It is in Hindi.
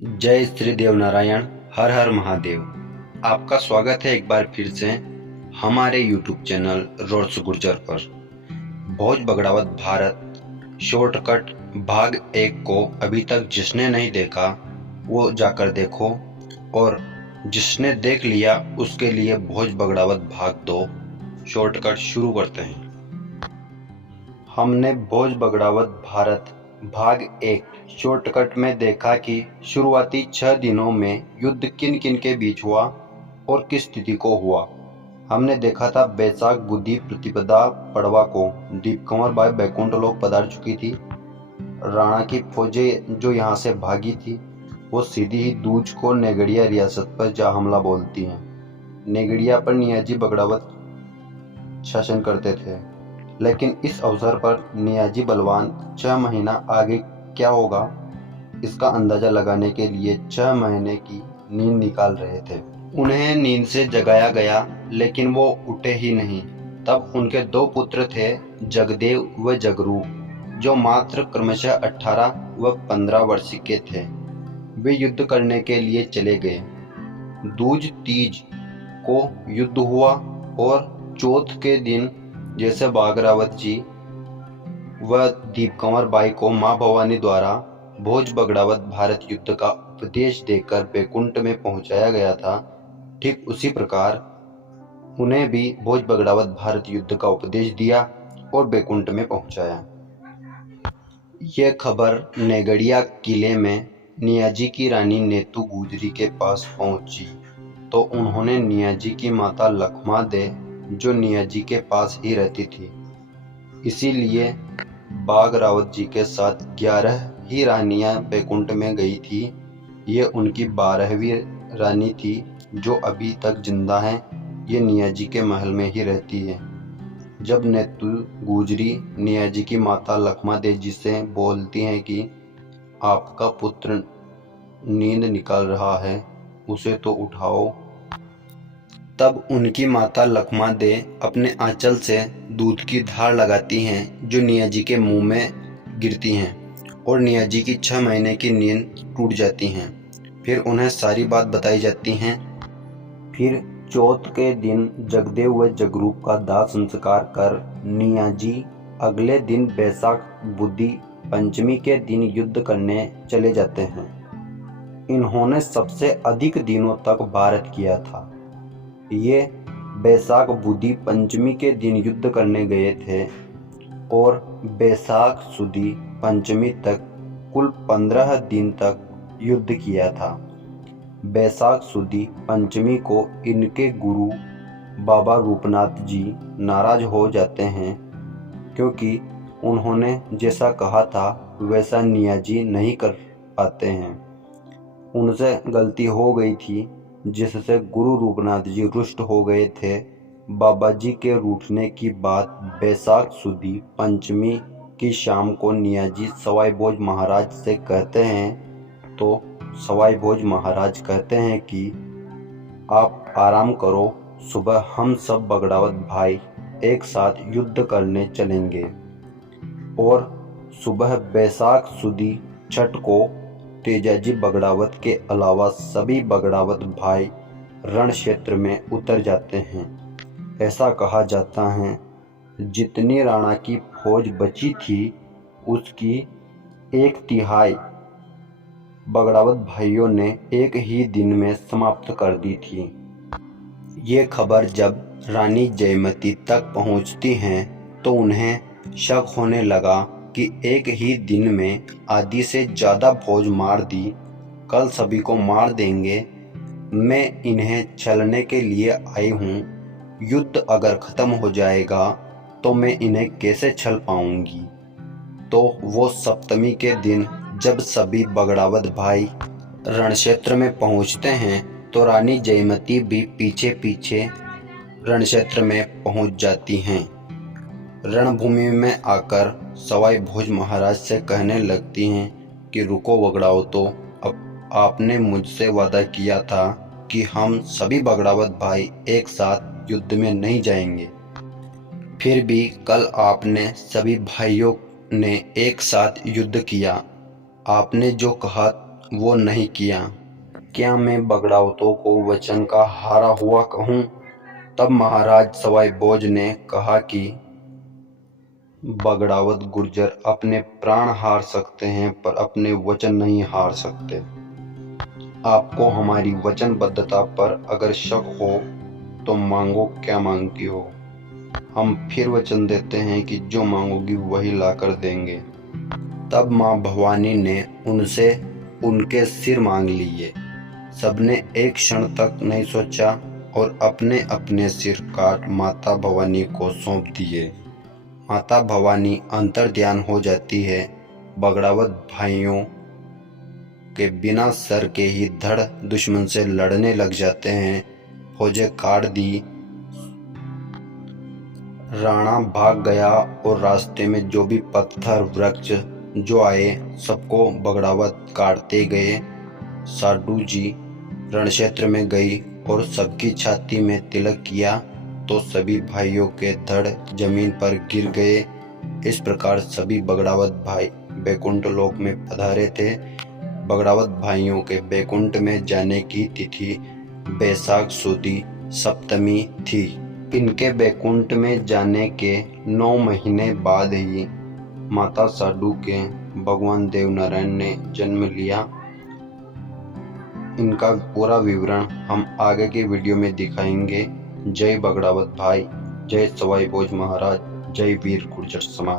जय श्री देव नारायण। हर हर महादेव। आपका स्वागत है एक बार फिर से हमारे YouTube चैनल रोड्स गुर्जर पर। भोज बगड़ावत भारत शॉर्टकट भाग 1 को अभी तक जिसने नहीं देखा वो जाकर देखो, और जिसने देख लिया उसके लिए भोज बगड़ावत भाग 2 शॉर्टकट शुरू करते हैं। हमने भोज बगड़ावत भारत भाग 1 शॉर्टकट में देखा कि शुरुआती 6 दिनों में युद्ध किन किन के बीच हुआ और किस तिथि को हुआ। हमने देखा था बैसाख बुद्धि प्रतिपदा पड़वा को दीप कंवर बाई बैकुंठ लोक पधार चुकी थी। राणा की फौजें जो यहाँ से भागी थी वो सीधी ही दूज को नेगड़िया रियासत पर जा हमला बोलती हैं। नेगड़िया पर नियाजी बगड़ावत शासन करते थे, लेकिन इस अवसर पर नियाजी बलवान 6 महीना आगे क्या होगा इसका अंदाजा लगाने के लिए 6 महीने की नींद निकाल रहे थे। उन्हें नींद से जगाया गया, लेकिन वो उठे ही नहीं। तब उनके 2 पुत्र थे, जगदेव व जगरूप, जो मात्र क्रमशः 18 व 15 वर्ष के थे। वे युद्ध करने के लिए चले गए। दूज तीज को युद्ध हुआ और चौथ के दिन जैसे बागरावत जी व दीप कंवर बाई को मां भवानी द्वारा भोज बगड़ावत भारत युद्ध का उपदेश देकर बैकुंठ में पहुंचाया गया था, ठीक उसी प्रकार उन्हें भी भोज बगड़ावत भारत युद्ध का उपदेश दिया और बैकुंठ में पहुंचाया। यह खबर नेगड़िया किले में नियाजी की रानी नेतू गुजरी के पास पहुंची तो उन्होंने नियाजी की माता लखमा दे, जो नियाजी के पास ही रहती थी, इसीलिए बागरावत जी के साथ 11 ही रानियां बैकुंठ में गई थी। ये उनकी 12वीं रानी थी जो अभी तक जिंदा है। ये नियाजी के महल में ही रहती है। जब नेतू गुजरी नियाजी की माता लखमा दे जी से बोलती हैं कि आपका पुत्र नींद निकाल रहा है, उसे तो उठाओ, तब उनकी माता लखमा दे अपने आंचल से दूध की धार लगाती हैं जो नियाजी के मुंह में गिरती हैं और नियाजी की 6 महीने की नींद टूट जाती हैं। फिर उन्हें सारी बात बताई जाती हैं। फिर चौथ के दिन जगदेव व जगरूप का दाह संस्कार कर नियाजी अगले दिन बैसाख बुद्धि पंचमी के दिन युद्ध करने चले जाते हैं। इन्होंने सबसे अधिक दिनों तक भारत किया था। ये बैसाख बुद्धि पंचमी के दिन युद्ध करने गए थे और बैसाख सुदी पंचमी तक कुल 15 दिन तक युद्ध किया था। बैसाख सुदी पंचमी को इनके गुरु बाबा रूपनाथ जी नाराज हो जाते हैं, क्योंकि उन्होंने जैसा कहा था वैसा नियाजी नहीं कर पाते हैं। उनसे गलती हो गई थी, जिससे गुरु रूपनाथ जी रुष्ट हो गए थे। बाबा जी के रूठने की बात बैसाख सुदी पंचमी की शाम को नियाजी सवाई भोज महाराज से कहते हैं, तो सवाई भोज महाराज कहते हैं कि आप आराम करो, सुबह हम सब बगड़ावत भाई एक साथ युद्ध करने चलेंगे। और सुबह बैसाख सुदी छठ को तेजाजी बगड़ावत के अलावा सभी बगड़ावत भाई रण क्षेत्र में उतर जाते हैं। ऐसा कहा जाता है जितनी राणा की फौज बची थी उसकी 1/3 बगड़ावत भाइयों ने एक ही दिन में समाप्त कर दी थी। ये खबर जब रानी जयमती तक पहुंचती है तो उन्हें शक होने लगा कि एक ही दिन में आधी से ज़्यादा फौज मार दी। कल सभी को मार देंगे। मैं इन्हें छलने के लिए आई हूँ। युद्ध अगर ख़त्म हो जाएगा तो मैं इन्हें कैसे छल पाऊंगी। तो वो सप्तमी के दिन जब सभी बगड़ावत भाई रणक्षेत्र में पहुँचते हैं तो रानी जयमती भी पीछे पीछे रणक्षेत्र में पहुँच जाती हैं। रणभूमि में आकर सवाई भोज महाराज से कहने लगती हैं कि रुको बगड़ाओ, तो अब आपने मुझसे वादा किया था कि हम सभी बगड़ावत भाई एक साथ युद्ध में नहीं जाएंगे। फिर भी कल आपने सभी भाइयों ने एक साथ युद्ध किया। आपने जो कहा वो नहीं किया। क्या मैं बगड़ावतों को वचन का हारा हुआ कहूँ? तब महाराज सवाई भोज ने कहा कि बगड़ावत गुर्जर अपने प्राण हार सकते हैं पर अपने वचन नहीं हार सकते। आपको हमारी वचनबद्धता पर अगर शक हो तो मांगो, क्या मांगती हो। हम फिर वचन देते हैं कि जो मांगोगी वही लाकर देंगे। तब माँ भवानी ने उनसे उनके सिर मांग लिए। सबने एक क्षण तक नहीं सोचा और अपने अपने सिर काट माता भवानी को सौंप दिए। माता भवानी अंतर्ध्यान हो जाती है। बगड़ावत भाइयों के बिना सर के ही धड़ दुश्मन से लड़ने लग जाते हैं। फौजें काट दी। राणा भाग गया और रास्ते में जो भी पत्थर वृक्ष जो आए सबको बगड़ावत काटते गए। साडू जी रणक्षेत्र में गई और सबकी छाती में तिलक किया तो सभी भाइयों के धड़ जमीन पर गिर गए। इस प्रकार सभी बगड़ावत भाई बैकुंठ लोक में पधारे थे। बगड़ावत भाइयों के बैकुंठ में जाने की तिथि बैसाख सुदी सप्तमी थी। इनके बैकुंठ में जाने के 9 महीने बाद ही माता साडू के भगवान देवनारायण ने जन्म लिया। इनका पूरा विवरण हम आगे के वीडियो में दिखाएंगे। जय बगड़ावत भाई, जय सवाई भोज महाराज, जय वीर गुर्जर समाज।